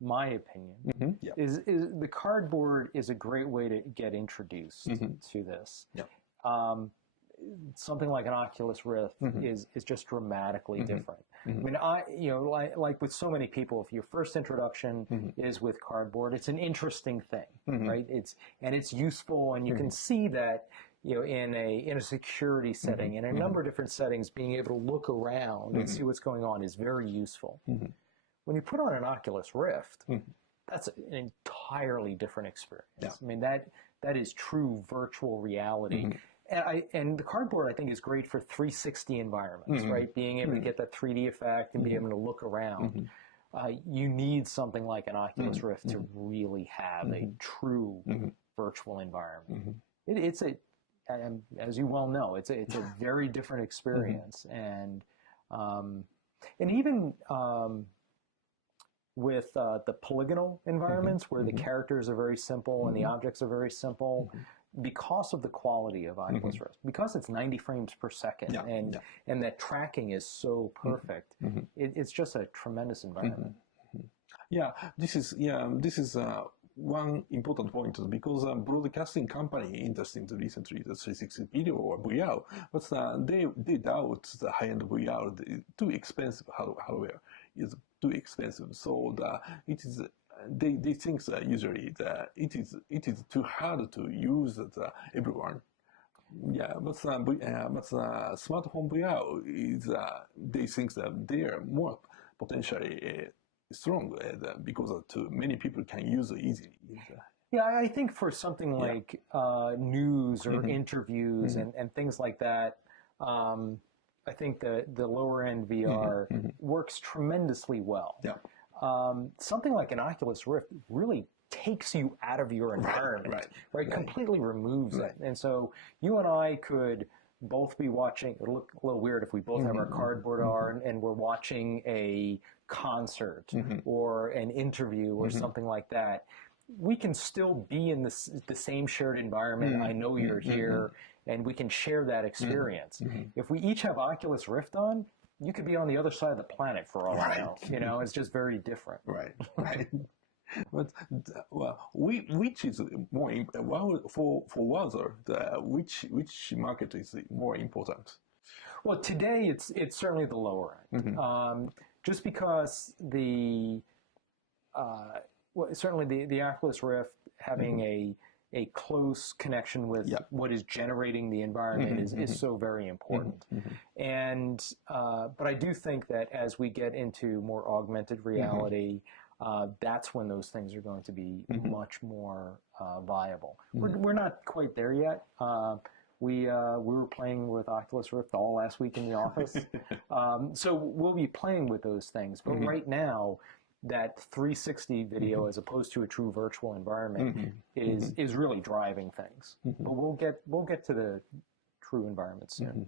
my opinion, Yeah. is the cardboard is a great way to get introduced to this. Yeah. Something like an Oculus Rift is just dramatically different. I mean, like with so many people, if your first introduction is with cardboard, it's an interesting thing, right? It's useful, and you can see that, in a security setting, in a number of different settings, being able to look around and see what's going on is very useful. When you put on an Oculus Rift, that's an entirely different experience. Yeah. I mean, that is true virtual reality. And the cardboard, I think, is great for 360 environments, right? Being able to get that 3D effect and being able to look around. You need something like an Oculus Rift to really have a true virtual environment. It's as you well know, it's a very different experience, and even with the polygonal environments where the characters are very simple and the objects are very simple, because of the quality of Oculus Rift, because it's 90 frames per second, and that tracking is so perfect, it's just a tremendous environment. Yeah, this is one important point, because broadcasting company interested recently the 360 video or VR, but they doubt the high-end VR too expensive hardware is too expensive, so they think that usually that it is too hard to use everyone. Yeah, but smart home VR is they think that they are more potentially strong because too many people can use it easily. Yeah, I think for something like news or interviews and things like that, I think the lower end VR works tremendously well. Yeah. Something like an Oculus Rift really takes you out of your environment, right? Completely removes it. And so you and I could both be watching, it would look a little weird if we both have our cardboard on and we're watching a concert or an interview or something like that. We can still be in the same shared environment. I know you're here, and we can share that experience. If we each have Oculus Rift on, you could be on the other side of the planet for all I know. It's just very different. Right. But which is more for Wowza? Which market is more important? Well, today it's certainly the lower end, just because certainly the Oculus Rift having a close connection with what is generating the environment is so very important. And but I do think that as we get into more augmented reality, that's when those things are going to be much more viable. We're not quite there yet. We were playing with Oculus Rift all last week in the office, so we'll be playing with those things. But right now, that 360 video, as opposed to a true virtual environment, is really driving things. But we'll get to the true environment soon.